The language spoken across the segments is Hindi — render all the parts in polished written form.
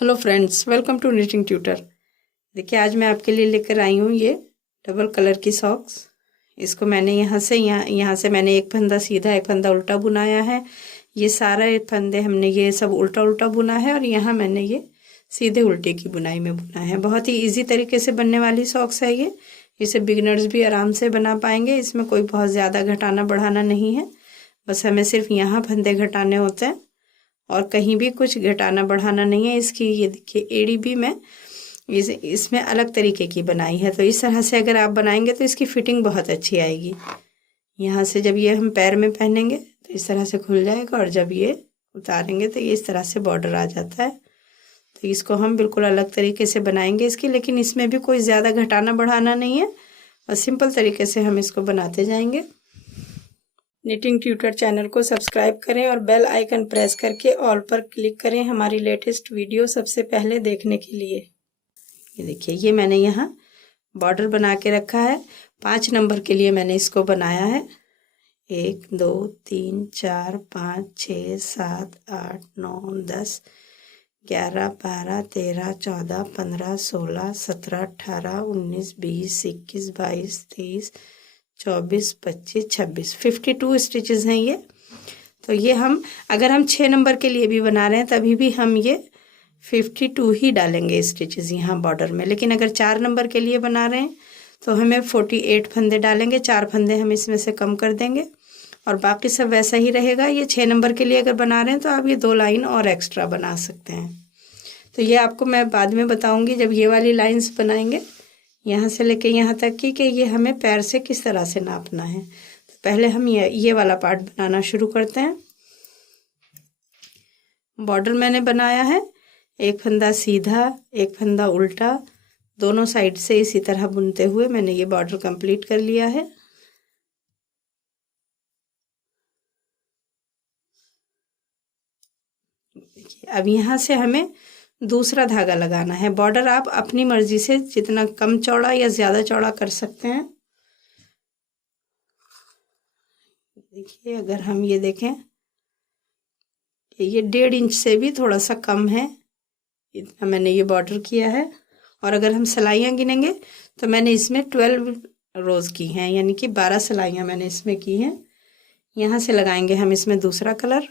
Hello friends, welcome to knitting tutor. देखिए, आज मैं आपके लिए लेकर आई हूँ ये डबल कलर की सॉक्स। इसको मैंने यहाँ से मैंने एक फंदा सीधा एक फंदा उल्टा बुनाया है। ये सारा फंदे हमने ये सब उल्टा उल्टा बुना है और यहाँ मैंने ये सीधे उल्टे की बुनाई में बुना है। बहुत ही इजी तरीके से बनने वाली सॉक्स है ये। इसे बिगिनर्स भी आराम से बना पाएंगे। इसमें कोई बहुत ज़्यादा घटाना बढ़ाना नहीं है, बस हमें सिर्फ यहाँ फंदे घटाने होते हैं और कहीं भी कुछ घटाना बढ़ाना नहीं है। इसकी ये देखिए एड़ी भी मैं इसमें अलग तरीके की बनाई है, तो इस तरह से अगर आप बनाएंगे तो इसकी फिटिंग बहुत अच्छी आएगी। यहाँ से जब ये हम पैर में पहनेंगे तो इस तरह से खुल जाएगा और जब ये उतारेंगे तो ये इस तरह से बॉर्डर आ जाता है। तो इसको हम बिल्कुल अलग तरीके से बनाएंगे इसकी, लेकिन इसमें भी कोई ज़्यादा घटाना बढ़ाना नहीं है और सिंपल तरीके से हम इसको बनाते जाएंगे। निटिंग ट्यूटर चैनल को सब्सक्राइब करें और बेल आइकन प्रेस करके ऑल पर क्लिक करें हमारी लेटेस्ट वीडियो सबसे पहले देखने के लिए। ये देखिए, ये मैंने यहाँ बॉर्डर बना के रखा है। 5 नंबर के लिए मैंने इसको बनाया है। 1 2 3 4 5 6 7 8 9 10 11 12 13 14 15 16 17 18 19 20 21 22 23 24 25 26 52 स्टिचेस हैं ये। तो ये हम अगर हम 6 नंबर के लिए भी बना रहे हैं तभी भी हम ये 52 ही डालेंगे स्टिचेस यहाँ बॉर्डर में। लेकिन अगर 4 नंबर के लिए बना रहे हैं तो हमें 48 फंदे डालेंगे। 4 फंदे हम इसमें से कम कर देंगे और बाकी सब वैसा ही रहेगा। ये 6 नंबर के लिए अगर बना रहे हैं तो आप ये 2 लाइन और एक्स्ट्रा बना सकते हैं। तो ये आपको मैं बाद में बताऊँगी जब ये वाली लाइन्स बनाएंगे, यहाँ से लेके यहाँ तक की कि ये हमें पैर से किस तरह से नापना है। तो पहले हम ये वाला पार्ट बनाना शुरू करते हैं। बॉर्डर मैंने बनाया है, एक फंदा सीधा एक फंदा उल्टा, दोनों साइड से इसी तरह बुनते हुए मैंने ये बॉर्डर कंप्लीट कर लिया है। अब यहाँ से हमें दूसरा धागा लगाना है। बॉर्डर आप अपनी मर्जी से जितना कम चौड़ा या ज़्यादा चौड़ा कर सकते हैं। देखिए, अगर हम ये देखें कि ये 1.5 इंच से भी थोड़ा सा कम है, इतना मैंने ये बॉर्डर किया है। और अगर हम सिलाइयाँ गिनेंगे तो मैंने इसमें 12 रोज़ की हैं, यानी कि 12 सिलाइयाँ मैंने इसमें की हैं। यहाँ से लगाएंगे हम इसमें दूसरा कलर।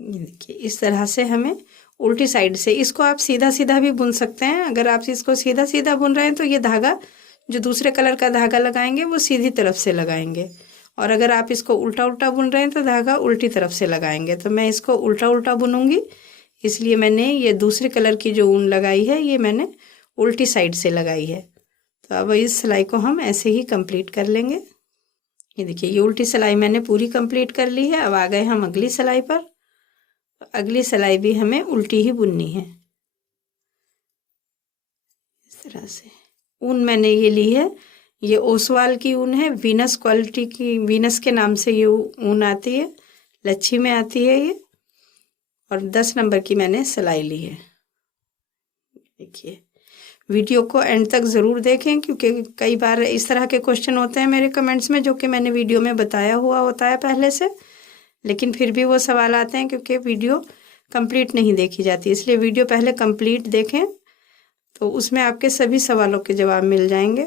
ये देखिए, इस तरह से हमें उल्टी साइड से, इसको आप सीधा सीधा भी बुन सकते हैं। अगर आप इसको सीधा सीधा बुन रहे हैं तो ये धागा जो दूसरे कलर का धागा लगाएंगे वो सीधी तरफ से लगाएंगे, और अगर आप इसको उल्टा उल्टा बुन रहे हैं तो धागा उल्टी तरफ से लगाएंगे। तो मैं इसको उल्टा उल्टा बुनूंगी, इसलिए मैंने ये दूसरे कलर की जो ऊन लगाई है ये मैंने उल्टी साइड से लगाई है। तो अब इस सिलाई को हम ऐसे ही कंप्लीट कर लेंगे। ये देखिए, ये उल्टी सिलाई मैंने पूरी कंप्लीट कर ली है। अब आ गए हम अगली सिलाई पर। अगली सिलाई भी हमें उल्टी ही बुननी है। इस तरह से ऊन मैंने ये ली है, ये ओसवाल की ऊन है, वीनस क्वालिटी की, वीनस के नाम से ये ऊन आती है, लच्छी में आती है ये। और 10 नंबर की मैंने सिलाई ली है। देखिए, वीडियो को एंड तक ज़रूर देखें, क्योंकि कई बार इस तरह के क्वेश्चन होते हैं मेरे कमेंट्स में जो कि मैंने वीडियो में बताया हुआ होता है पहले से, लेकिन फिर भी वो सवाल आते हैं क्योंकि वीडियो कंप्लीट नहीं देखी जाती। इसलिए वीडियो पहले कंप्लीट देखें तो उसमें आपके सभी सवालों के जवाब मिल जाएंगे।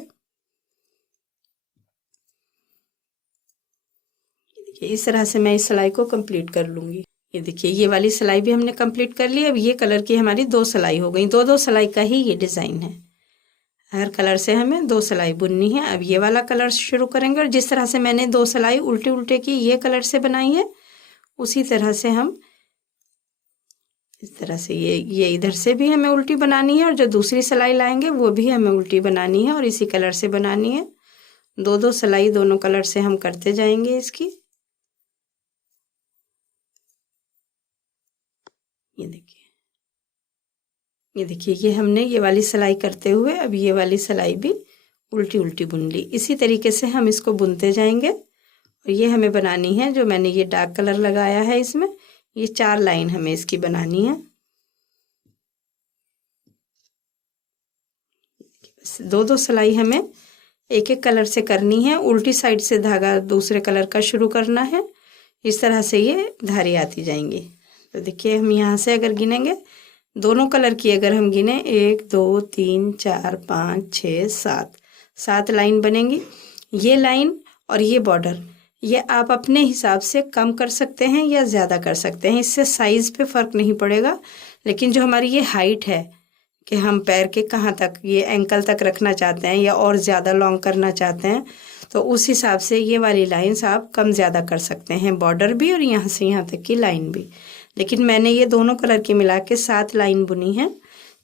देखिए, इस तरह से मैं इस सिलाई को कंप्लीट कर लूँगी। ये देखिए, ये वाली सिलाई भी हमने कंप्लीट कर ली। अब ये कलर की हमारी 2 सिलाई हो गई। 2 सिलाई का ही ये डिज़ाइन है। हर कलर से हमें 2 सिलाई बुननी है। अब ये वाला कलर शुरू करेंगे और जिस तरह से मैंने 2 सिलाई उल्टे उल्टे की ये कलर से बनाई है, उसी तरह से हम इस तरह से ये इधर से भी हमें उल्टी बनानी है और जो दूसरी सिलाई लाएंगे वो भी हमें उल्टी बनानी है और इसी कलर से बनानी है। 2 सिलाई दोनों कलर से हम करते जाएंगे इसकी। ये देखिए, ये हमने ये वाली सिलाई करते हुए अब ये वाली सिलाई भी उल्टी उल्टी बुन ली। इसी तरीके से हम इसको बुनते जाएंगे। और ये हमें बनानी है, जो मैंने ये डार्क कलर लगाया है इसमें, ये 4 लाइन हमें इसकी बनानी है। दो दो सिलाई हमें एक एक कलर से करनी है। उल्टी साइड से धागा दूसरे कलर का शुरू करना है। इस तरह से ये धारी आती जाएंगी। तो देखिए हम यहाँ से अगर गिनेंगे, दोनों कलर की अगर हम गिने, 1 2 3 4 5 6 7, 7 लाइन बनेंगी। ये लाइन और ये बॉर्डर, ये आप अपने हिसाब से कम कर सकते हैं या ज़्यादा कर सकते हैं, इससे साइज़ पे फ़र्क नहीं पड़ेगा। लेकिन जो हमारी ये हाइट है कि हम पैर के कहाँ तक, ये एंकल तक रखना चाहते हैं या और ज़्यादा लॉन्ग करना चाहते हैं, तो उस हिसाब से ये वाली लाइंस आप कम ज़्यादा कर सकते हैं, बॉर्डर भी और यहाँ से यहाँ तक की लाइन भी। लेकिन मैंने ये दोनों कलर की मिला के 7 लाइन बुनी है,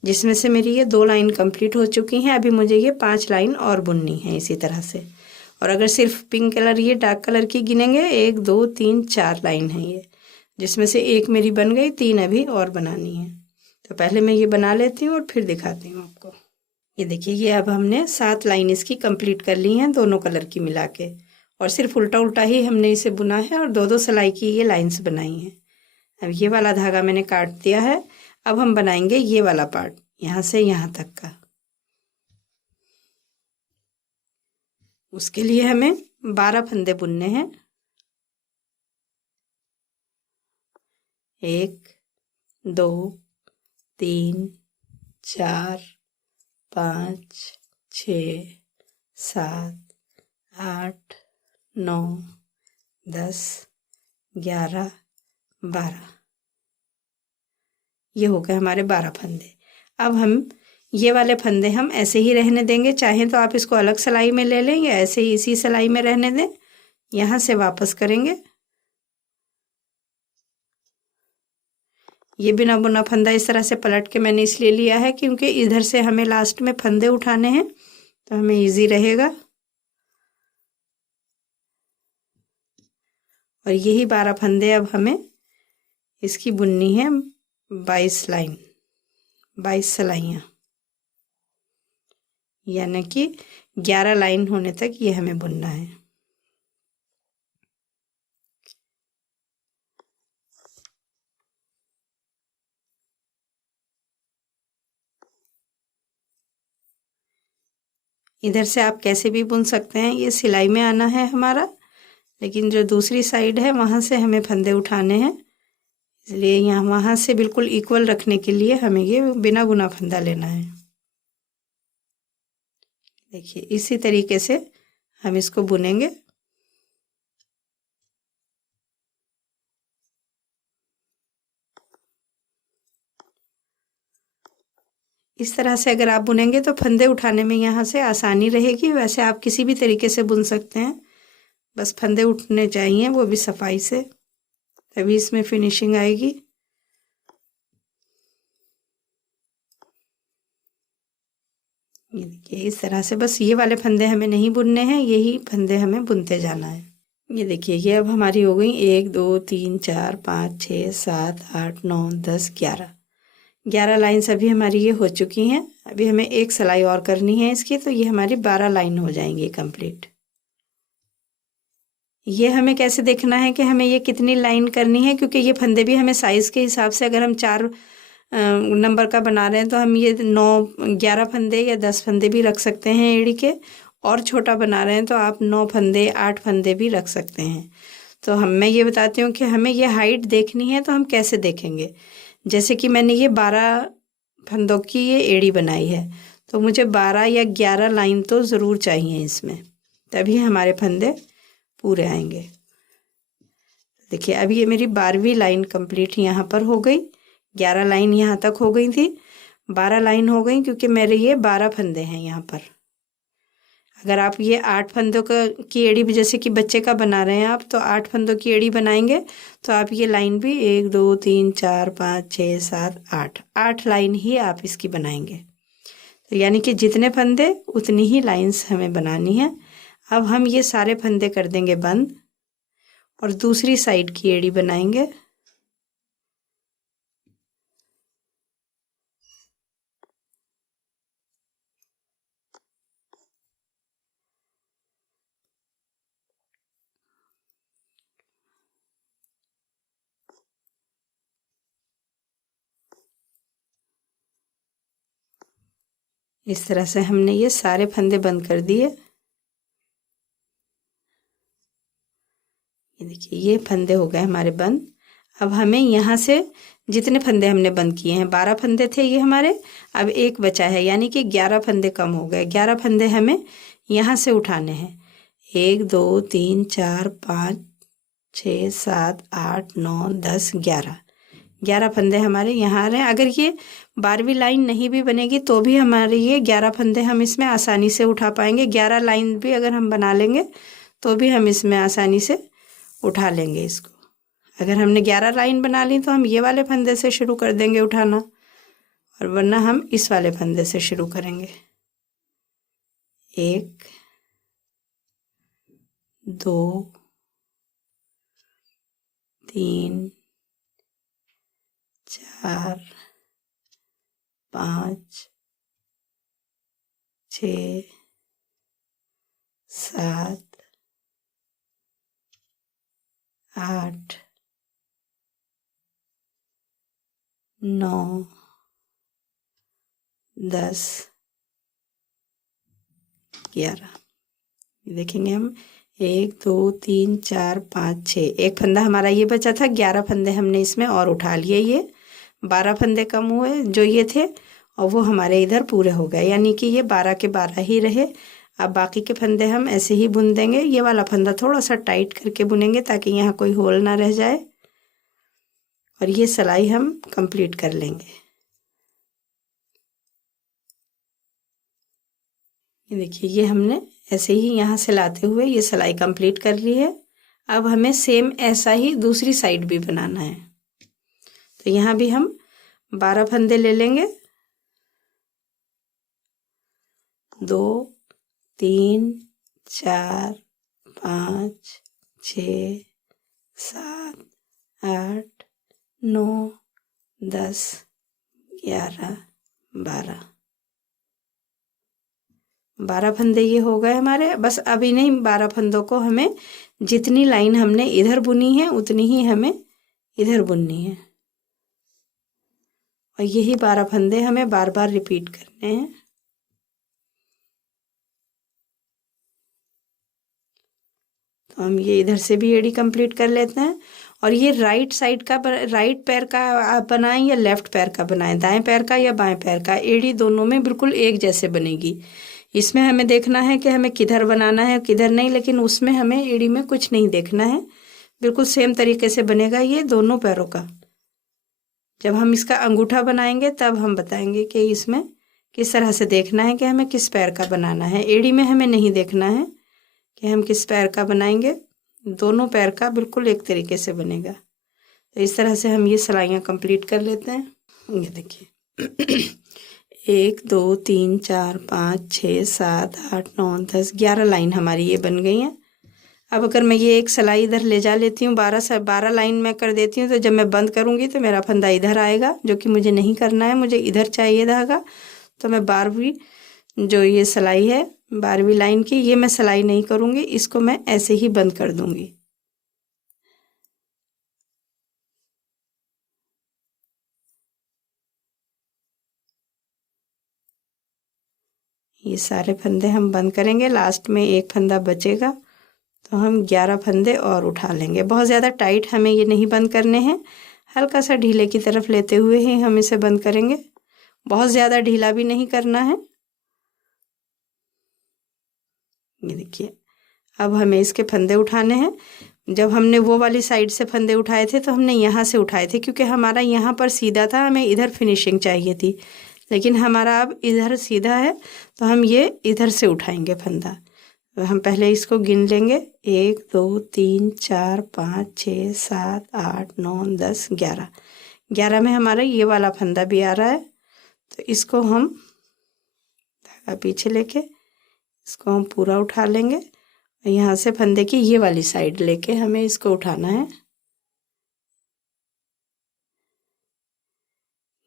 जिसमें से मेरी ये 2 लाइन कंप्लीट हो चुकी हैं। अभी मुझे ये 5 लाइन और बुननी है इसी तरह से। और अगर सिर्फ पिंक कलर, ये डार्क कलर की गिनेंगे, 1 2 3 4 लाइन है ये, जिसमें से एक मेरी बन गई, 3 अभी और बनानी है। तो पहले मैं ये बना लेती हूँ और फिर दिखाती हूँ आपको। ये देखिए, ये अब हमने 7 लाइन इसकी कंप्लीट कर ली हैं दोनों कलर की मिला के, और सिर्फ उल्टा उल्टा ही हमने इसे बुना है और 2 2 सिलाई की ये लाइंस बनाई हैं। अब ये वाला धागा मैंने काट दिया है। अब हम बनाएंगे ये वाला पार्ट, यहाँ से यहाँ तक का। उसके लिए हमें 12 फंदे बुनने हैं। 1 2 3 4 5 6 7 8 9 10 11 12, ये हो गए हमारे 12 फंदे। अब हम ये वाले फंदे हम ऐसे ही रहने देंगे, चाहें तो आप इसको अलग सिलाई में ले लें या ऐसे ही इसी सिलाई में रहने दें। यहाँ से वापस करेंगे। ये बिना बुना फंदा इस तरह से पलट के मैंने इसलिए लिया है क्योंकि इधर से हमें लास्ट में फंदे उठाने हैं, तो हमें इजी रहेगा। और यही 12 फंदे अब हमें इसकी बुननी है 22 लाइन, 22 सिलाइयाँ, यानी कि 11 लाइन होने तक ये हमें बुनना है। इधर से आप कैसे भी बुन सकते हैं, ये सिलाई में आना है हमारा, लेकिन जो दूसरी साइड है वहाँ से हमें फंदे उठाने हैं, इसलिए यहाँ वहाँ से बिल्कुल इक्वल रखने के लिए हमें ये बिना बुना फंदा लेना है। देखिए इसी तरीके से हम इसको बुनेंगे। इस तरह से अगर आप बुनेंगे तो फंदे उठाने में यहाँ से आसानी रहेगी। वैसे आप किसी भी तरीके से बुन सकते हैं, बस फंदे उठने चाहिए, वो भी सफाई से, तभी इसमें फिनिशिंग आएगी। ये देखिए इस तरह से, बस ये वाले फंदे हमें नहीं बुनने हैं, यही फंदे हमें बुनते जाना है। ये देखिए ये अब हमारी हो गई 1 2 3 4 5 6 7 8 9 10 11, 11 लाइन्स अभी हमारी ये हो चुकी हैं। अभी हमें एक सिलाई और करनी है इसकी, तो ये हमारी 12 लाइन हो जाएंगी कंप्लीट। ये हमें कैसे देखना है कि हमें ये कितनी लाइन करनी है, क्योंकि ये फंदे भी हमें साइज़ के हिसाब से, अगर हम 4 नंबर का बना रहे हैं तो हम ये 9-11 फंदे या 10 फंदे भी रख सकते हैं एड़ी के, और छोटा बना रहे हैं तो आप 9 फंदे 8 फंदे भी रख सकते हैं। तो मैं ये बताती हूँ कि हमें ये हाइट देखनी है, तो हम कैसे देखेंगे। जैसे कि मैंने ये 12 फंदों की ये एड़ी बनाई है, तो मुझे 12 या 11 लाइन तो ज़रूर चाहिए इसमें, तभी हमारे फंदे पूरे आएंगे। देखिए अब ये मेरी 12वीं लाइन कंप्लीट यहाँ पर हो गई। 11 लाइन यहाँ तक हो गई थी, 12 लाइन हो गई, क्योंकि मेरे ये 12 फंदे हैं यहाँ पर। अगर आप ये 8 फंदों की एड़ी भी, जैसे कि बच्चे का बना रहे हैं आप, तो 8 फंदों की एड़ी बनाएंगे, तो आप ये लाइन भी 1 2 3 4 5 6 7 8 लाइन ही आप इसकी बनाएंगे। तो यानी कि जितने फंदे उतनी ही लाइंस हमें बनानी है। अब हम ये सारे फंदे कर देंगे बंद और दूसरी साइड की एड़ी बनाएंगे। इस तरह से हमने ये सारे फंदे बंद कर दिए। ये देखिए ये फंदे हो गए हमारे बंद। अब हमें यहाँ से जितने फंदे हमने बंद किए हैं, 12 फंदे थे ये हमारे, अब एक बचा है, यानी कि 11 फंदे कम हो गए। 11 फंदे हमें यहाँ से उठाने हैं। 1 2 3 4 5 6 7 8 9 10 11। 11 फंदे हमारे यहाँ आ रहे हैं। अगर ये 12वीं लाइन नहीं भी बनेगी तो भी हमारे ये 11 फंदे हम इसमें आसानी से उठा पाएंगे। 11 लाइन भी अगर हम बना लेंगे तो भी हम इसमें आसानी से उठा लेंगे इसको। अगर हमने 11 लाइन बना ली तो हम ये वाले फंदे से शुरू कर देंगे उठाना, और वरना हम इस वाले फंदे से शुरू करेंगे। 1 2 3 4 5 6 7 8 9 10 11। देखेंगे हम 1 2 3 4 5 6, एक फंदा हमारा ये बचा था। 11 फंदे हमने इसमें और उठा लिए। ये 12 फंदे कम हुए जो ये थे, और वो हमारे इधर पूरे हो गए, यानी कि ये 12 के 12 ही रहे। अब बाकी के फंदे हम ऐसे ही बुन देंगे। ये वाला फंदा थोड़ा सा टाइट करके बुनेंगे ताकि यहाँ कोई होल ना रह जाए, और ये सिलाई हम कंप्लीट कर लेंगे। ये देखिए ये हमने ऐसे ही यहाँ से लाते हुए ये सिलाई कंप्लीट कर ली है। अब हमें सेम ऐसा ही दूसरी साइड भी बनाना है। तो यहाँ भी हम 12 फंदे ले लेंगे। 2 3 4 5 6 7 8 9 10 11 12। 12 फंदे ये हो गए हमारे। बस अभी नहीं, 12 फंदों को हमें जितनी लाइन हमने इधर बुनी है उतनी ही हमें इधर बुननी है, और यही 12 फंदे हमें बार बार रिपीट करने हैं। तो हम ये इधर से भी एड़ी कंप्लीट कर लेते हैं। और ये राइट साइड का, राइट पैर का आप बनाएं या लेफ्ट पैर का बनाएं, दाएं पैर का या बाएं पैर का, एड़ी दोनों में बिल्कुल एक जैसे बनेगी। इसमें हमें देखना है कि हमें किधर बनाना है किधर नहीं, लेकिन उसमें हमें एड़ी में कुछ नहीं देखना है, बिल्कुल सेम तरीके से बनेगा ये दोनों पैरों का। जब हम इसका अंगूठा बनाएंगे तब हम बताएंगे कि इसमें किस तरह से देखना है कि हमें किस पैर का बनाना है। एड़ी में हमें नहीं देखना है कि हम किस पैर का बनाएंगे, दोनों पैर का बिल्कुल एक तरीके से बनेगा। तो इस तरह से हम ये सिलाइयाँ कंप्लीट कर लेते हैं। ये देखिए 1 2 3 4 5 6 7 8 9 10 11 लाइन हमारी ये बन गई हैं। अब अगर मैं ये एक सिलाई इधर ले जा लेती हूँ, 12 लाइन में कर देती हूँ, तो जब मैं बंद करूँगी तो मेरा फंदा इधर आएगा, जो कि मुझे नहीं करना है, मुझे इधर चाहिए धागा। तो मैं 12वीं जो ये सिलाई है 12वीं लाइन की, ये मैं सिलाई नहीं करूँगी, इसको मैं ऐसे ही बंद कर दूँगी। ये सारे फंदे हम बंद करेंगे, लास्ट में एक फंदा बचेगा तो हम 11 फंदे और उठा लेंगे। बहुत ज़्यादा टाइट हमें ये नहीं बंद करने हैं, हल्का सा ढीले की तरफ लेते हुए ही हम इसे बंद करेंगे, बहुत ज़्यादा ढीला भी नहीं करना है। ये देखिए अब हमें इसके फंदे उठाने हैं। जब हमने वो वाली साइड से फंदे उठाए थे तो हमने यहाँ से उठाए थे, क्योंकि हमारा यहाँ पर सीधा था, हमें इधर फिनिशिंग चाहिए थी, लेकिन हमारा अब इधर सीधा है तो हम ये इधर से उठाएंगे फंदा। तो हम पहले इसको गिन लेंगे, 1 2 3 4 5 6 7 8 9 10 11। 11 में हमारा ये वाला फंदा भी आ रहा है, तो इसको हम धागा पीछे लेके इसको हम पूरा उठा लेंगे। यहाँ से फंदे की ये वाली साइड लेके हमें इसको उठाना है।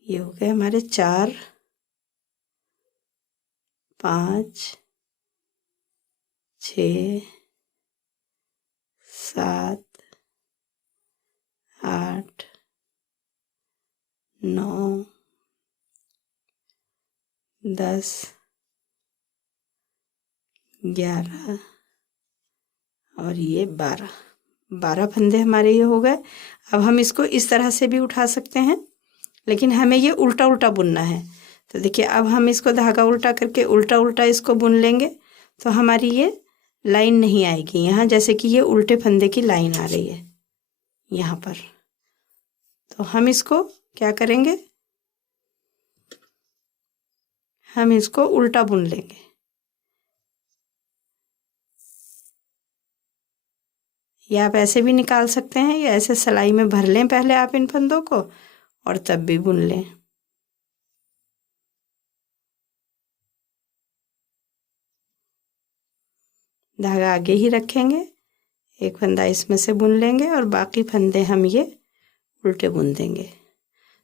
ये हो गए हमारे 4 5 6 7 8 9 10 11 और ये 12 फंदे हमारे ये हो गए। अब हम इसको इस तरह से भी उठा सकते हैं, लेकिन हमें ये उल्टा उल्टा बुनना है। तो देखिए अब हम इसको धागा उल्टा करके उल्टा उल्टा इसको बुन लेंगे तो हमारी ये लाइन नहीं आएगी यहाँ, जैसे कि ये उल्टे फंदे की लाइन आ रही है यहाँ पर। तो हम इसको क्या करेंगे, हम इसको उल्टा बुन लेंगे। या आप ऐसे भी निकाल सकते हैं, या ऐसे सिलाई में भर लें पहले आप इन फंदों को और तब भी बुन लें। धागा आगे ही रखेंगे, एक फंदा इसमें से बुन लेंगे और बाकी फंदे हम ये उल्टे बुन देंगे।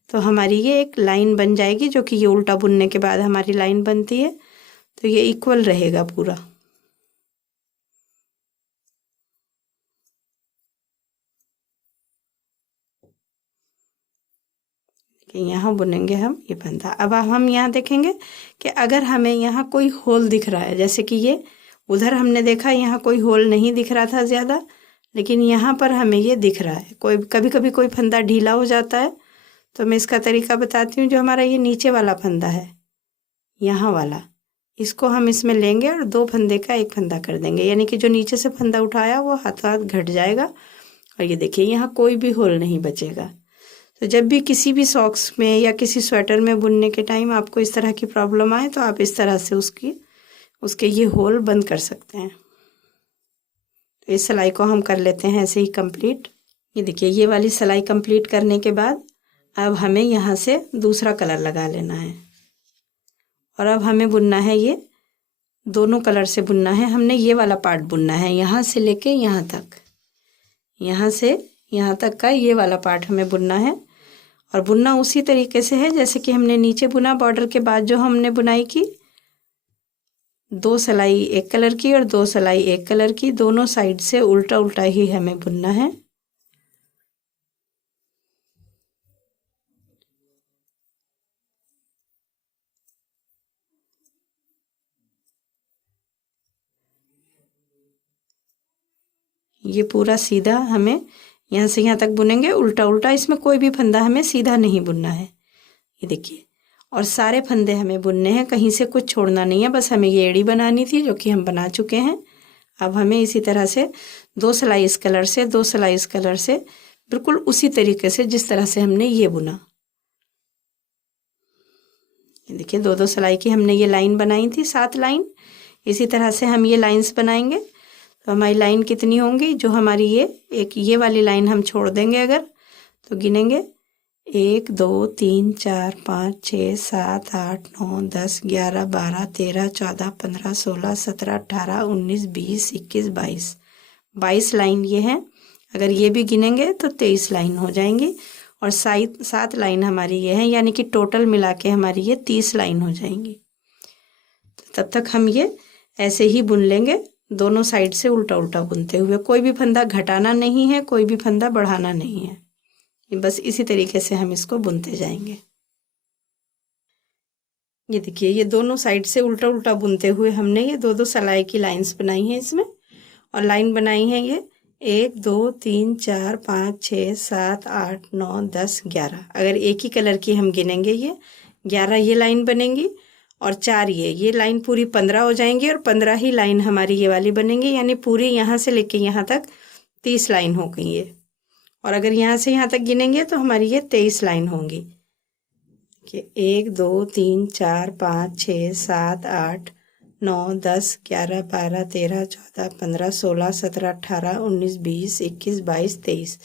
तो हमारी ये एक लाइन बन जाएगी, जो कि ये उल्टा बुनने के बाद हमारी लाइन बनती है। तो ये इक्वल रहेगा पूरा। कि यहाँ बुनेंगे हम ये फंदा। अब हम यहाँ देखेंगे कि अगर हमें यहाँ कोई होल दिख रहा है, जैसे कि ये उधर हमने देखा यहाँ कोई होल नहीं दिख रहा था ज़्यादा, लेकिन यहाँ पर हमें ये दिख रहा है। कोई कभी कभी कोई फंदा ढीला हो जाता है, तो मैं इसका तरीका बताती हूँ। जो हमारा ये नीचे वाला फंदा है, यहाँ वाला, इसको हम इसमें लेंगे और 2 फंदे का 1 फंदा कर देंगे, यानी कि जो नीचे से फंदा उठाया वो हाथ हाथ घट जाएगा। और ये देखिए यहाँ कोई भी होल नहीं बचेगा। तो जब भी किसी भी सॉक्स में या किसी स्वेटर में बुनने के टाइम आपको इस तरह की प्रॉब्लम आए, तो आप इस तरह से उसके ये होल बंद कर सकते हैं। तो इस सिलाई को हम कर लेते हैं ऐसे ही कंप्लीट। ये देखिए ये वाली सिलाई कंप्लीट करने के बाद अब हमें यहाँ से दूसरा कलर लगा लेना है, और अब हमें बुनना है ये दोनों कलर से बुनना है। हमने ये वाला पार्ट बुनना है, यहाँ से लेके यहाँ तक, यहाँ से यहाँ तक का ये वाला पार्ट हमें बुनना है। और बुनना उसी तरीके से है जैसे कि हमने नीचे बुना। बॉर्डर के बाद जो हमने बुनाई की, 2 सिलाई एक कलर की और 2 सिलाई एक कलर की, दोनों साइड से उल्टा उल्टा ही हमें बुनना है। ये पूरा सीधा हमें यहाँ से यहाँ तक बुनेंगे, उल्टा उल्टा। इसमें कोई भी फंदा हमें सीधा नहीं बुनना है, ये देखिए। और सारे फंदे हमें बुनने हैं, कहीं से कुछ छोड़ना नहीं है। बस हमें ये एड़ी बनानी थी, जो कि हम बना चुके हैं। अब हमें इसी तरह से 2 सिलाई इस कलर से, 2 सिलाई इस कलर से, बिल्कुल उसी तरीके से जिस तरह से हमने ये बुना। ये देखिए 2-2 सिलाई की हमने ये लाइन बनाई थी, 7 लाइन। इसी तरह से हम ये लाइंस बनाएंगे। तो हमारी लाइन कितनी होंगी, जो हमारी ये वाली लाइन हम छोड़ देंगे अगर, तो गिनेंगे 1 2 3 4 5 6 7 8 9 10 11 12 13 14 15 16 17 18 19 20 21 22 लाइन ये है। अगर ये भी गिनेंगे तो 23 लाइन हो जाएंगी। और 7 लाइन हमारी ये है, यानी कि टोटल मिला के हमारी ये 30 लाइन हो जाएंगी। तो तब तक हम ये ऐसे ही बुन लेंगे, दोनों साइड से उल्टा उल्टा बुनते हुए। कोई भी फंदा घटाना नहीं है, कोई भी फंदा बढ़ाना नहीं है। बस इसी तरीके से हम इसको बुनते जाएंगे। ये देखिए ये दोनों साइड से उल्टा उल्टा बुनते हुए हमने ये 2-2 सिलाई की लाइंस बनाई हैं इसमें। और लाइन बनाई है ये 1 2 3 4 5 6 7 8 9 10 11। अगर एक ही कलर की हम गिनेंगे, ये 11 ये लाइन बनेंगी और 4 ये लाइन पूरी 15 हो जाएंगी। और 15 ही लाइन हमारी ये वाली बनेंगी, यानी पूरी यहाँ से लेके यहाँ तक 30 लाइन हो गई ये। और अगर यहाँ से यहाँ तक गिनेंगे तो हमारी ये 23 लाइन होंगी। कि 1 2 3 4 5 6 7 8 9 10 11 12 13 14 15 16 17 18 19 20 21 22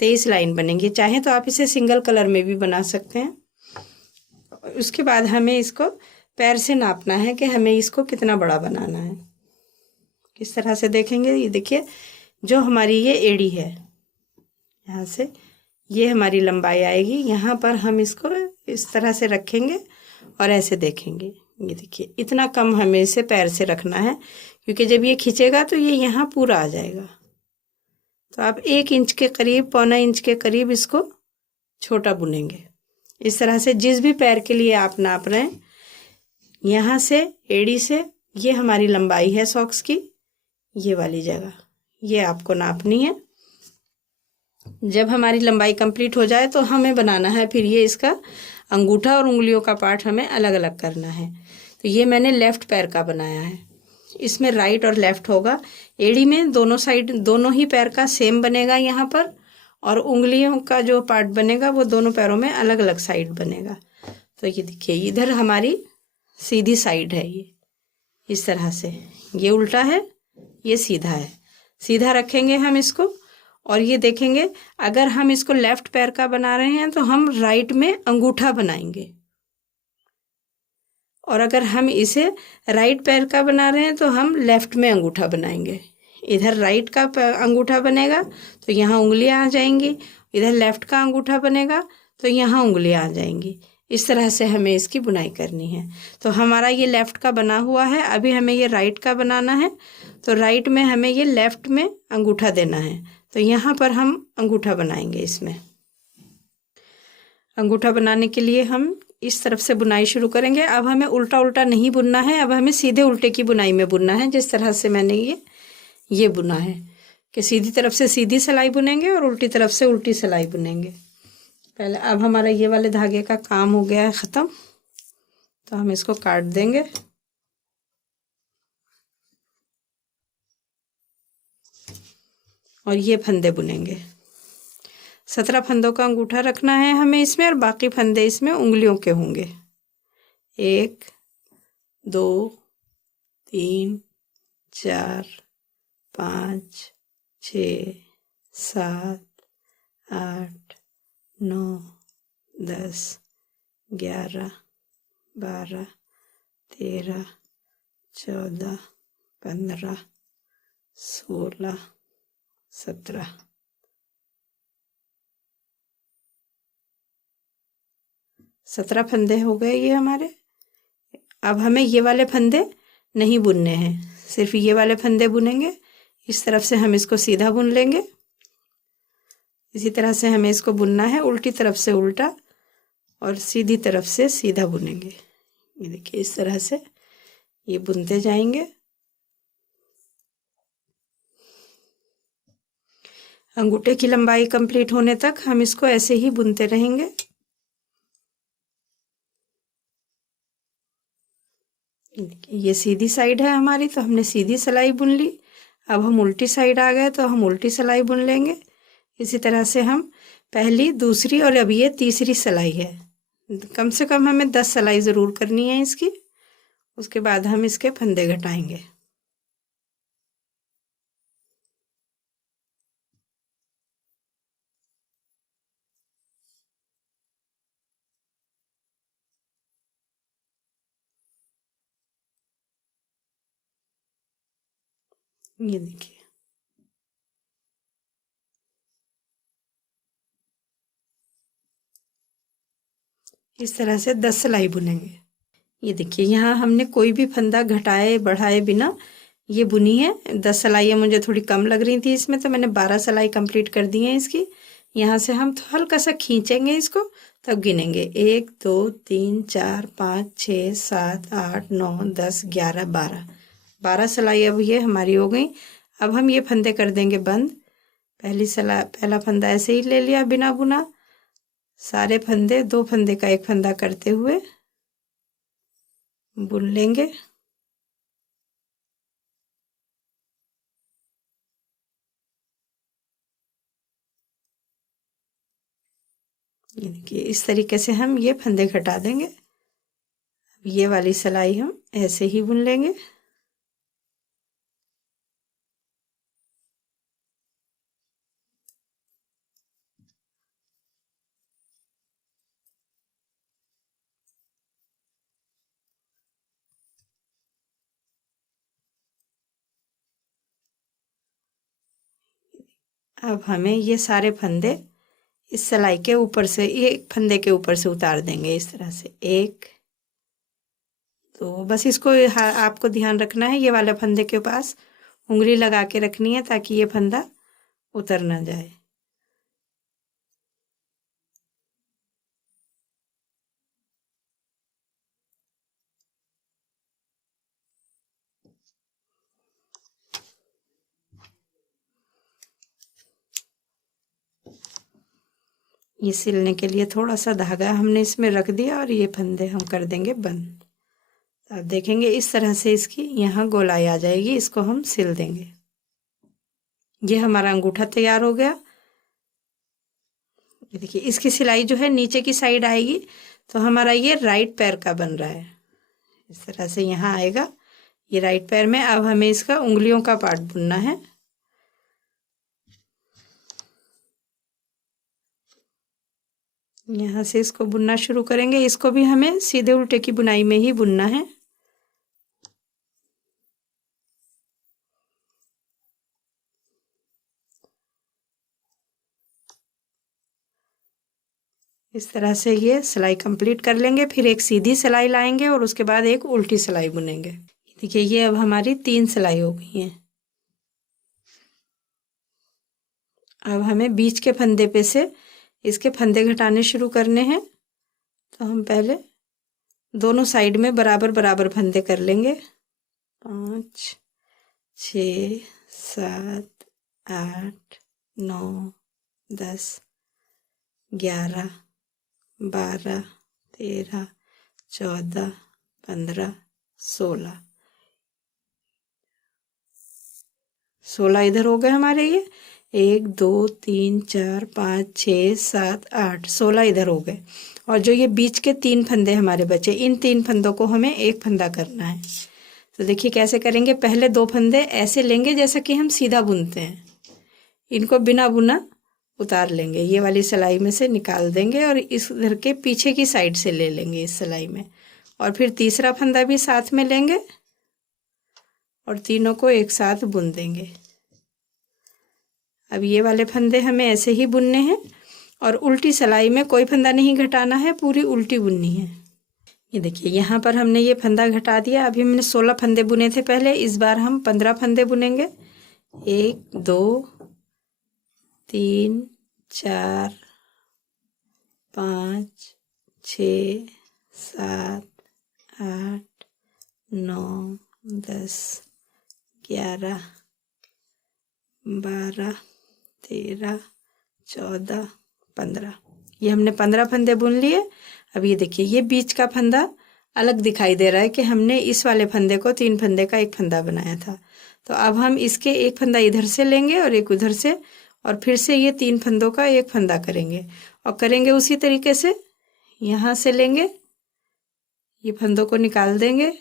23 लाइन बनेंगी। चाहे तो आप इसे सिंगल कलर में भी बना सकते हैं। उसके बाद हमें इसको पैर से नापना है कि हमें इसको कितना बड़ा बनाना है। किस तरह से देखेंगे, ये देखिए जो हमारी ये एड़ी है, यहाँ से ये हमारी लंबाई आएगी। यहाँ पर हम इसको इस तरह से रखेंगे और ऐसे देखेंगे। ये देखिए इतना कम हमें इसे पैर से रखना है, क्योंकि जब ये खींचेगा तो ये यहाँ पूरा आ जाएगा। तो आप 1 इंच के करीब, 1.25 इंच के करीब इसको छोटा बुनेंगे। इस तरह से जिस भी पैर के लिए आप नाप रहे हैं, यहाँ से एड़ी से ये हमारी लंबाई है सॉक्स की, ये वाली जगह ये आपको नापनी है। जब हमारी लंबाई कंप्लीट हो जाए तो हमें बनाना है फिर ये इसका अंगूठा और उंगलियों का पार्ट हमें अलग अलग करना है। तो ये मैंने लेफ्ट पैर का बनाया है, इसमें राइट और लेफ्ट होगा। एड़ी में दोनों साइड दोनों ही पैर का सेम बनेगा यहाँ पर, और उंगलियों का जो पार्ट बनेगा वो दोनों पैरों में अलग अलग साइड बनेगा। तो ये देखिए इधर हमारी सीधी साइड है, ये इस तरह से, ये उल्टा है ये सीधा है। सीधा रखेंगे हम इसको, और ये देखेंगे अगर हम इसको लेफ्ट पैर का बना रहे हैं तो हम राइट में अंगूठा बनाएंगे, और अगर हम इसे राइट पैर का बना रहे हैं तो हम लेफ्ट में अंगूठा बनाएंगे। इधर राइट का अंगूठा बनेगा तो यहाँ उंगलियां आ जाएंगी, इधर लेफ्ट का अंगूठा बनेगा तो यहाँ उंगलियां आ जाएंगी। इस तरह से हमें इसकी बुनाई करनी है। तो हमारा ये लेफ्ट का बना हुआ है, अभी हमें ये राइट का बनाना है। तो राइट में हमें ये लेफ्ट में अंगूठा देना है, तो यहाँ पर हम अंगूठा बनाएंगे। इसमें अंगूठा बनाने के लिए हम इस तरफ से बुनाई शुरू करेंगे। अब हमें उल्टा उल्टा नहीं बुनना है, अब हमें सीधे उल्टे की बुनाई में बुनना है। जिस तरह से मैंने ये बुना है कि सीधी तरफ से सीधी सिलाई बुनेंगे और उल्टी तरफ से उल्टी सिलाई बुनेंगे पहले। अब हमारा ये वाले धागे का काम हो गया है ख़त्म, तो हम इसको काट देंगे। और ये फंदे बुनेंगे। 17 फंदों का अंगूठा रखना है हमें इसमें, और बाकी फंदे इसमें उंगलियों के होंगे। 1 2 3 4 5 6 7 8 9 10 11 12 13 14 15 16 17 17 फंदे हो गए ये हमारे। अब हमें ये वाले फंदे नहीं बुनने हैं, सिर्फ ये वाले फंदे बुनेंगे। इस तरफ से हम इसको सीधा बुन लेंगे, इसी तरह से हमें इसको बुनना है। उल्टी तरफ से उल्टा और सीधी तरफ से सीधा बुनेंगे। ये देखिए इस तरह से ये बुनते जाएंगे। अंगूठे की लंबाई कंप्लीट होने तक हम इसको ऐसे ही बुनते रहेंगे। ये सीधी साइड है हमारी, तो हमने सीधी सिलाई बुन ली। अब हम उल्टी साइड आ गए तो हम उल्टी सिलाई बुन लेंगे। इसी तरह से हम पहली, दूसरी और अब ये तीसरी सिलाई है। कम से कम हमें 10 सिलाई ज़रूर करनी है इसकी, उसके बाद हम इसके फंदे घटाएंगे। ये देखिए इस तरह से 10 सिलाई बुनेंगे। ये देखिए यहाँ हमने कोई भी फंदा घटाए बढ़ाए बिना ये बुनी है। 10 सिलाइयाँ मुझे थोड़ी कम लग रही थी इसमें, तो मैंने 12 सिलाई कंप्लीट कर दी है इसकी। यहाँ से हम तो हल्का सा खींचेंगे इसको, तब गिनेंगे 1 2 3 4 5 6 7 8 9 10 11 12। 12 सिलाई अब ये हमारी हो गई। अब हम ये फंदे कर देंगे बंद। पहला फंदा ऐसे ही ले लिया बिना बुना। सारे फंदे, 2 फंदे का एक फंदा करते हुए बुन लेंगे। ये देखिए इस तरीके से हम ये फंदे घटा देंगे। अब ये वाली सिलाई हम ऐसे ही बुन लेंगे। अब हमें ये सारे फंदे इस सिलाई के ऊपर से, एक फंदे के ऊपर से उतार देंगे इस तरह से। 1 2, बस इसको आपको ध्यान रखना है, ये वाला फंदे के पास उंगली लगा के रखनी है ताकि ये फंदा उतर ना जाए। ये सिलने के लिए थोड़ा सा धागा हमने इसमें रख दिया और ये फंदे हम कर देंगे बंद। तो आप देखेंगे इस तरह से इसकी यहाँ गोलाई आ जाएगी, इसको हम सिल देंगे। ये हमारा अंगूठा तैयार हो गया। ये देखिए इसकी सिलाई जो है नीचे की साइड आएगी, तो हमारा ये राइट पैर का बन रहा है। इस तरह से यहाँ आएगा ये राइट पैर में। अब हमें इसका उंगलियों का पार्ट बुनना है। यहाँ से इसको बुनना शुरू करेंगे। इसको भी हमें सीधे उल्टे की बुनाई में ही बुनना है। इस तरह से ये सिलाई कंप्लीट कर लेंगे। फिर एक सीधी सिलाई लाएंगे और उसके बाद एक उल्टी सिलाई बुनेंगे। देखिए ये अब हमारी 3 सिलाई हो गई हैं। अब हमें बीच के फंदे पे से इसके फंदे घटाने शुरू करने हैं। तो हम पहले दोनों साइड में बराबर बराबर फंदे कर लेंगे। 5 6 7 8 9 10 11 12 13 14 15 16 इधर हो गए हमारे। ये 1 2 3 4 5 6 7 8 16 इधर हो गए। और जो ये बीच के 3 फंदे हमारे बचे, इन 3 फंदों को हमें एक फंदा करना है। तो देखिए कैसे करेंगे। पहले 2 फंदे ऐसे लेंगे जैसा कि हम सीधा बुनते हैं, इनको बिना बुना उतार लेंगे, ये वाली सिलाई में से निकाल देंगे और इस इधर के पीछे की साइड से ले लेंगे इस सिलाई में। और फिर तीसरा फंदा भी साथ में लेंगे और तीनों को एक साथ बुन देंगे। अब ये वाले फंदे हमें ऐसे ही बुनने हैं और उल्टी सिलाई में कोई फंदा नहीं घटाना है, पूरी उल्टी बुननी है। ये देखिए यहाँ पर हमने ये फंदा घटा दिया। अभी हमने 16 फंदे बुने थे पहले, इस बार हम 15 फंदे बुनेंगे। 1 2 3 4 5 6 7 8 9 10 11 12 13 14 15। ये हमने 15 फंदे बुन लिए। अब ये देखिए ये बीच का फंदा अलग दिखाई दे रहा है कि हमने इस वाले फंदे को 3 फंदे का एक फंदा बनाया था। तो अब हम इसके एक फंदा इधर से लेंगे और एक उधर से, और फिर से ये 3 फंदों का एक फंदा करेंगे। और करेंगे उसी तरीके से, यहाँ से लेंगे, ये फंदों को निकाल देंगे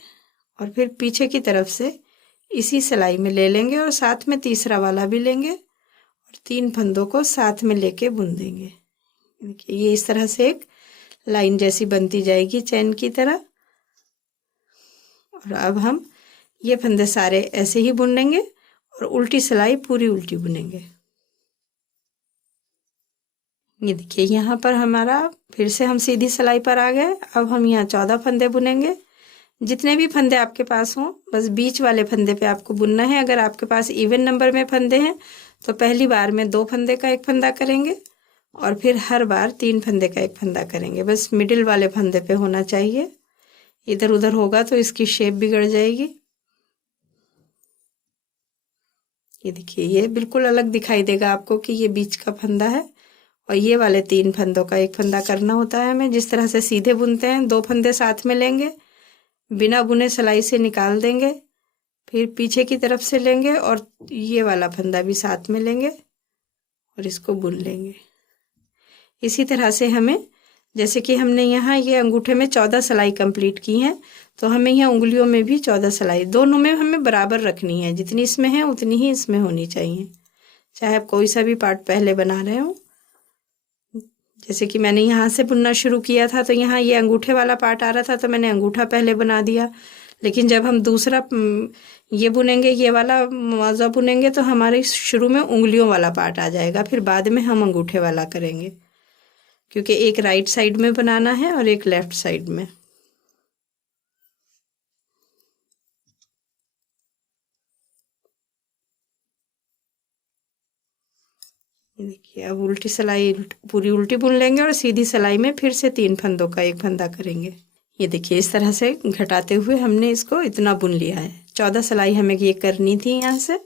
और फिर पीछे की तरफ से इसी सिलाई में ले लेंगे और साथ में तीसरा वाला भी लेंगे और 3 फंदों को साथ में लेके बुन देंगे। देखिए ये इस तरह से एक लाइन जैसी बनती जाएगी चैन की तरह। और अब हम ये फंदे सारे ऐसे ही बुन लेंगे और उल्टी सिलाई पूरी उल्टी बुनेंगे। ये देखिए यहाँ पर हमारा फिर से हम सीधी सिलाई पर आ गए। अब हम यहाँ 14 फंदे बुनेंगे। जितने भी फंदे आपके पास हों, बस बीच वाले फंदे पे आपको बुनना है। अगर आपके पास इवन नंबर में फंदे हैं तो पहली बार में 2 फंदे का एक फंदा करेंगे और फिर हर बार 3 फंदे का एक फंदा करेंगे। बस मिडिल वाले फंदे पे होना चाहिए, इधर उधर होगा तो इसकी शेप बिगड़ जाएगी। ये देखिए ये बिल्कुल अलग दिखाई देगा आपको कि ये बीच का फंदा है और ये वाले 3 फंदों का एक फंदा करना होता है हमें। जिस तरह से सीधे बुनते हैं, 2 फंदे साथ में लेंगे, बिना बुने सिलाई से निकाल देंगे, फिर पीछे की तरफ से लेंगे और ये वाला फंदा भी साथ में लेंगे और इसको बुन लेंगे। इसी तरह से हमें, जैसे कि हमने यहाँ ये अंगूठे में 14 सिलाई कंप्लीट की हैं, तो हमें यहाँ उंगलियों में भी 14 सिलाई, दोनों में हमें बराबर रखनी है। जितनी इसमें है उतनी ही इसमें होनी चाहिए, चाहे आप कोई सा भी पार्ट पहले बना रहे हो। जैसे कि मैंने यहाँ से बुनना शुरू किया था तो यहाँ ये अंगूठे वाला पार्ट आ रहा था तो मैंने अंगूठा पहले बना दिया। लेकिन जब हम दूसरा ये बुनेंगे, ये वाला मौजा बुनेंगे, तो हमारे शुरू में उंगलियों वाला पार्ट आ जाएगा, फिर बाद में हम अंगूठे वाला करेंगे, क्योंकि एक राइट साइड में बनाना है और एक लेफ्ट साइड में। देखिए अब उल्टी सिलाई पूरी उल्टी बुन लेंगे और सीधी सिलाई में फिर से 3 फंदों का एक फंदा करेंगे। ये देखिए इस तरह से घटाते हुए हमने इसको इतना बुन लिया है। 14 सिलाई हमें ये करनी थी यहाँ से,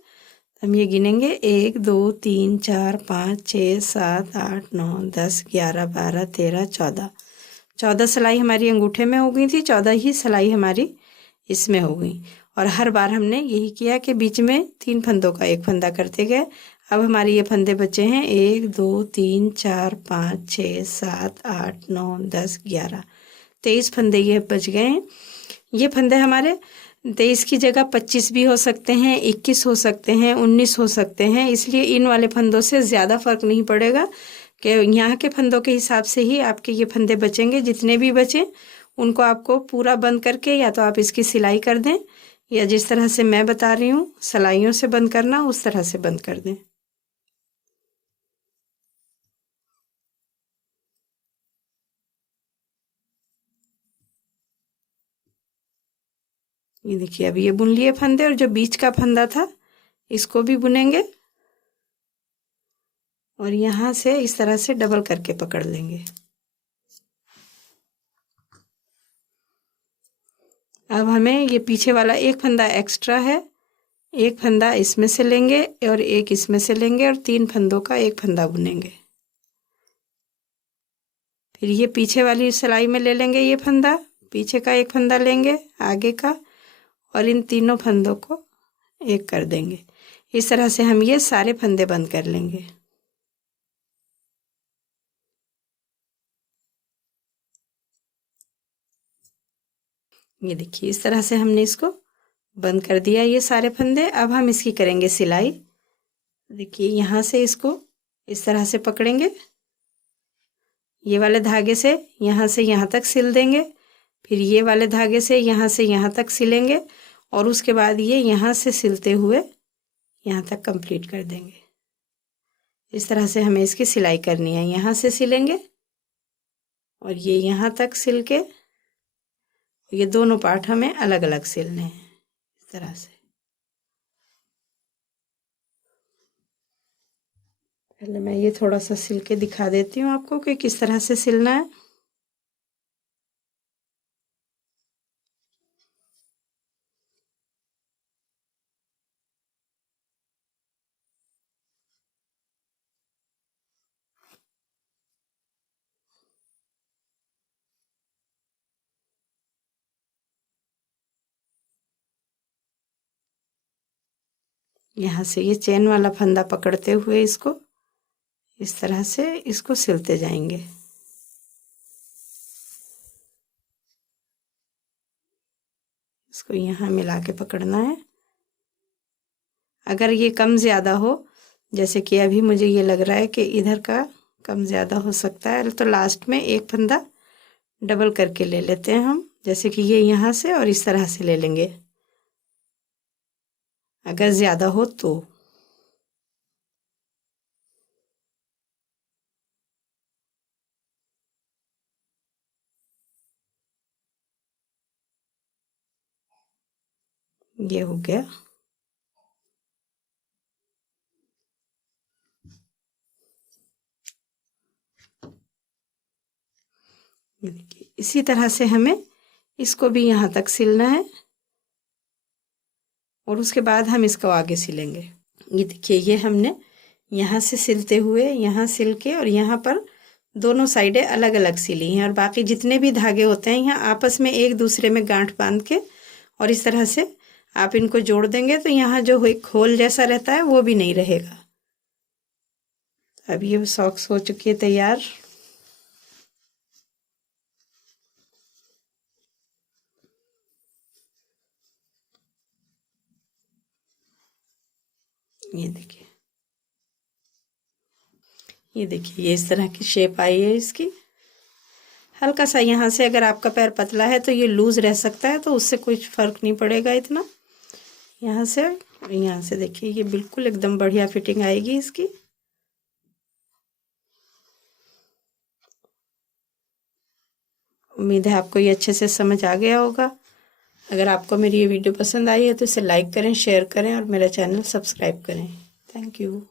हम ये गिनेंगे 1 2 3 4 5 6 7 8 9 10 11 12 13 14। 14 सिलाई हमारी अंगूठे में हो गई थी, 14 ही सिलाई हमारी इसमें हो गई। और हर बार हमने यही किया कि बीच में 3 फंदों का एक फंदा करते गए। अब हमारे ये फंदे बचे हैं 1 2 3 4 5 6 7 8 9 10 11, 23 फंदे ये बच गए हैं। ये फंदे हमारे 23 की जगह 25 भी हो सकते हैं, 21 हो सकते हैं, 19 हो सकते हैं। इसलिए इन वाले फंदों से ज़्यादा फर्क नहीं पड़ेगा कि यहाँ के फंदों के हिसाब से ही आपके ये फंदे बचेंगे। जितने भी बचें उनको आपको पूरा बंद करके या तो आप इसकी सिलाई कर दें, या जिस तरह से मैं बता रही हूँ सिलाइयों से बंद करना, उस तरह से बंद कर दें। ये देखिए अभी ये बुन लिए फंदे, और जो बीच का फंदा था इसको भी बुनेंगे और यहाँ से इस तरह से डबल करके पकड़ लेंगे। अब हमें ये पीछे वाला एक फंदा एक्स्ट्रा है, एक फंदा इसमें से लेंगे और एक इसमें से लेंगे और 3 फंदों का एक फंदा बुनेंगे। फिर ये पीछे वाली सिलाई में ले लेंगे ये फंदा, पीछे का एक फंदा लेंगे आगे का, और इन तीनों फंदों को एक कर देंगे। इस तरह से हम ये सारे फंदे बंद कर लेंगे। ये देखिए इस तरह से हमने इसको बंद कर दिया ये सारे फंदे। अब हम इसकी करेंगे सिलाई। देखिए यहाँ से इसको इस तरह से पकड़ेंगे, ये वाले धागे से यहाँ तक सिल देंगे, फिर ये वाले धागे से यहाँ तक सिलेंगे, और उसके बाद ये यहाँ से सिलते हुए यहाँ तक कंप्लीट कर देंगे। इस तरह से हमें इसकी सिलाई करनी है। यहाँ से सिलेंगे और ये यहाँ तक सिल के, ये दोनों पार्ट हमें अलग अलग सिलने हैं इस तरह से। पहले मैं ये थोड़ा सा सिल के दिखा देती हूँ आपको कि किस तरह से सिलना है। यहाँ से ये चेन वाला फंदा पकड़ते हुए इसको इस तरह से इसको सिलते जाएंगे। इसको यहाँ मिला के पकड़ना है। अगर ये कम ज़्यादा हो, जैसे कि अभी मुझे ये लग रहा है कि इधर का कम ज़्यादा हो सकता है, तो लास्ट में एक फंदा डबल करके ले लेते हैं हम, जैसे कि ये यहाँ से और इस तरह से ले लेंगे अगर ज़्यादा हो तो। ये हो गया। देखिए इसी तरह से हमें इसको भी यहाँ तक सिलना है और उसके बाद हम इसको आगे सिलेंगे। ये देखिए ये हमने यहाँ से सिलते हुए यहाँ सिल के और यहाँ पर दोनों साइडें अलग अलग सिली हैं, और बाकी जितने भी धागे होते हैं यहाँ आपस में एक दूसरे में गांठ बांध के और इस तरह से आप इनको जोड़ देंगे तो यहाँ जो खोल जैसा रहता है वो भी नहीं रहेगा। अब ये सॉक्स हो चुकी है तैयार। ये देखिए, ये देखिए ये इस तरह की शेप आई है इसकी। हल्का सा यहाँ से अगर आपका पैर पतला है तो ये लूज रह सकता है, तो उससे कुछ फर्क नहीं पड़ेगा इतना। यहाँ से और यहाँ से देखिए ये बिल्कुल एकदम बढ़िया फिटिंग आएगी इसकी। उम्मीद है आपको ये अच्छे से समझ आ गया होगा। अगर आपको मेरी ये वीडियो पसंद आई है तो इसे लाइक करें, शेयर करें और मेरा चैनल सब्सक्राइब करें। Thank you.